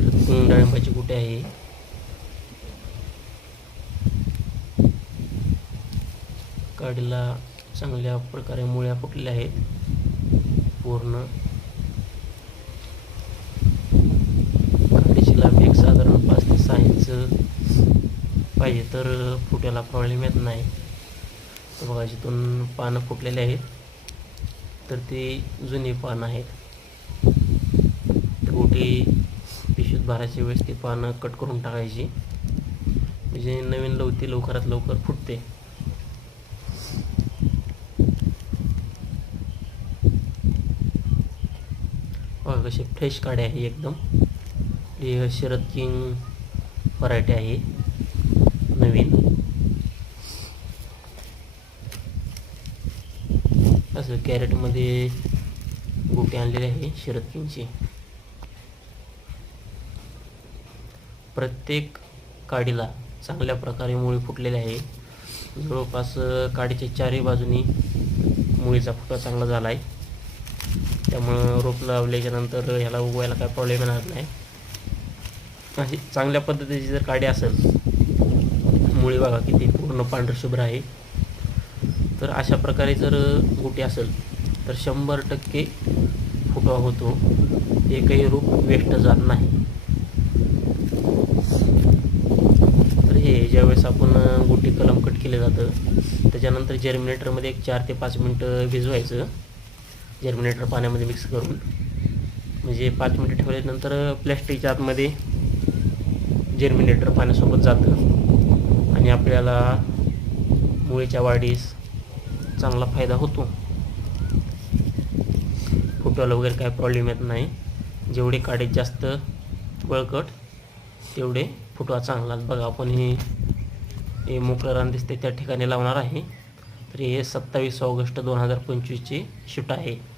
डाळिंबाची कुठे आहे? काडीला चांगल्या प्रकारे मुळ्या फुटलेल्या आहेत. पूर्ण. काडीची लांबी एक साधारण पाच ते सहा इंच पाहिजे तर फुट्याला प्रॉब्लेम येत नाही. तर बघा जिथून पानं फुटलेले आहेत. तर ते जुनी पानं आहेत. ते कुठे पिशवीत भरायच्या वेळेस पानं कट करून टाकायची. म्हणजे नवीन लवती लवकरात लवकर फुटते. कसे कशी फ्रेश काडे आहे एकदम. ही शरद किंग व्हरायटी आहे. नवीन. असं कॅरेटमध्ये गोटे आणलेली आहे शरद किंगची. प्रत्येक काडीला चांगल्या प्रकारे मुळी फुटलेली आहे. जवळपास काडीच्या चारही बाजूनी मुळीचा फुटा चांगला झाला आहे त्यामुळं रोप लावल्याच्या नंतर ह्याला उगवायला काय प्रॉब्लेम येणार नाही. अशी चांगल्या पद्धतीची जर काडी असेल मुळी बघा किती पूर्ण पांढरशुभ्र आहे. तर अशा प्रकारे जर गुटी असेल तर शंभर टक्के फुटवा होतो. एकही रूप वेस्ट जात नाही तर हे ज्यावेळेस आपण गुटी कलम कट केलं जातं. त्याच्यानंतर जर्मिनेटरमध्ये एक चार ते पाच मिनटं भिजवायचं. जर्मिनेटर पाण्यामध्ये मिक्स करून. म्हणजे पाच मिनटं ठेवल्यानंतर प्लॅस्टिकच्या आतमध्ये जर्मिनेटर पाण्यासोबत जातं. आणि आपल्याला मुळीच्या वाढीस चांगला फायदा होतो. फुटवायला वगैरे काय प्रॉब्लेम येत नाही. जेवढे काडे जास्त बळकट तेवढे फुटवा चांगला बघा. आपण हे हे मोकळं रान दिसते त्या ठिकाणी लावणार आहे. तर हे सत्तावीस ऑगस्ट दोन हजार पंचवीसची शूट आहे.